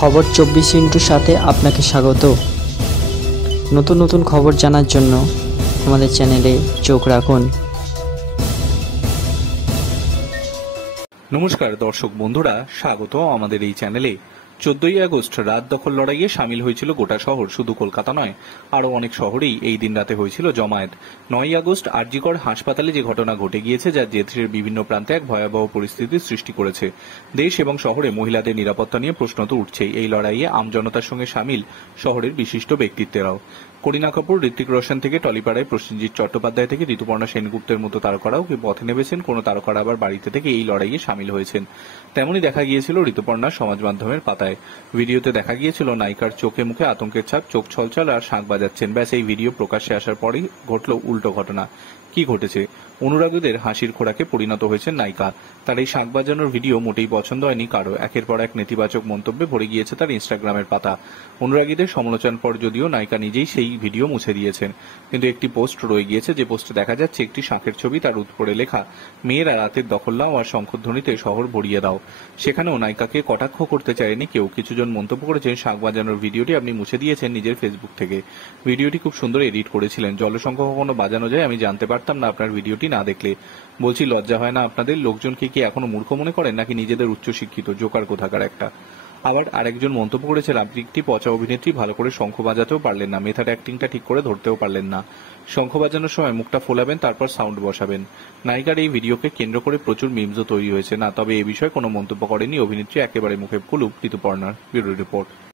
খবর 24 সাথে আপনাকে স্বাগত। নতুন নতুন খবর জানার জন্য আমাদের চ্যানেলে চোখ রাখুন। নমস্কার দর্শক বন্ধুরা, স্বাগত আমাদের এই চ্যানেলে। 14ই আগস্ট রাত দখল লড়াইয়ে সামিল হয়েছিল গোটা শহর, শুধু কলকাতা নয়, আরও অনেক শহরেই এই দিন রাতে হয়েছিল জমায়েত। 9ই আগস্ট আরজিকর হাসপাতালে যে ঘটনা ঘটে গিয়েছে, যা দেশের বিভিন্ন প্রান্তে এক ভয়াবহ পরিস্থিতির সৃষ্টি করেছে। দেশ এবং শহরে মহিলাদের নিরাপত্তা নিয়ে প্রশ্ন তো উঠছেই। এই লড়াইয়ে আমজনতার সঙ্গে সামিল শহরের বিশিষ্ট ব্যক্তিত্বেরাও। করিনা কাপুর, ঋত্বিক রোশন থেকে টলিপাড়ায় প্রসেনজিৎ চট্টোপাধ্যায় থেকে ঋতুপর্ণা সেনগুপ্তের মতো তারকারাও কি পথে নেমেছেন, কোনো তারকারা আবার বাড়িতে থেকে এই লড়াইয়ে সামিল হয়েছেন। তেমনই দেখা গিয়েছিল ঋতুপর্ণার সমাজ মাধ্যমের পাতায়। ভিডিওতে দেখা গিয়েছিল নায়িকার চোখে মুখে আতঙ্কের ছাপ, চোখ ছলছল আর শাঁখ বাজাচ্ছেন। ব্যাস, এই ভিডিও প্রকাশ্যে আসার পরেই ঘটল উল্টো ঘটনা। কি ঘটেছে? অনুরাগীদের হাসির খোরাকে পরিণত হয়েছেন নায়িকা। তার এই শাঁখ বাজানোর ভিডিও মোটেই পছন্দ হয়নি কারো। একের পর এক নেতিবাচক মন্তব্যে ভরে গিয়েছে তার ইনস্টাগ্রামের পাতা। অনুরাগীদের সমালোচনার পর যদিও নায়িকা নিজেই সেই ভিডিও মুছে দিয়েছেন, কিন্তু একটি পোস্ট রয়ে গিয়েছে, যে পোস্টে দেখা যাচ্ছে একটি শাঁখের ছবি, তার উপরে লেখা, মেয়েরা রাতের দখল নাও আর শঙ্খধ্বনিতে শহর ভরিয়ে দাও। সেখানেও নায়িকাকে কটাক্ষ করতে চায়নি কেউ। কিছুজন মন্তব্য করেছেন, শাঁখ বাজানোর ভিডিওটি আপনি মুছে দিয়েছেন নিজের ফেসবুক থেকে। ভিডিওটি খুব সুন্দর এডিট করেছিলেন। জলশঙ্খ কখনো বাজানো যায় আমি জানতে পারতাম না আপনার ভিডিওটি না দেখলে। বলছি, লজ্জা হয় না আপনাদের? লোকজনকে কি এখনো মূর্খ মনে করেন, নাকি নিজেদের উচ্চশিক্ষিত? জোকার কোথাকার একটা। আবার আরেকজন মন্তব্য করেছেন, আপনি একটি পচা অভিনেত্রী, ভালো করে শঙ্খ বাজাতেও পারলেন না, মেথড অ্যাক্টিংটা ঠিক করে ধরতেও পারলেন না। শঙ্খ বাজানোর সময় মুখটা ফোলাবেন, তারপর সাউন্ড বসাবেন। নায়িকার এই ভিডিওকে কেন্দ্র করে প্রচুর মিমসও তৈরি হয়েছে। না, তবে এ বিষয়ে কোনো মন্তব্য করেনি অভিনেত্রী, একেবারে মুখে কুলুপ ঋতুপর্ণার। Bureau report.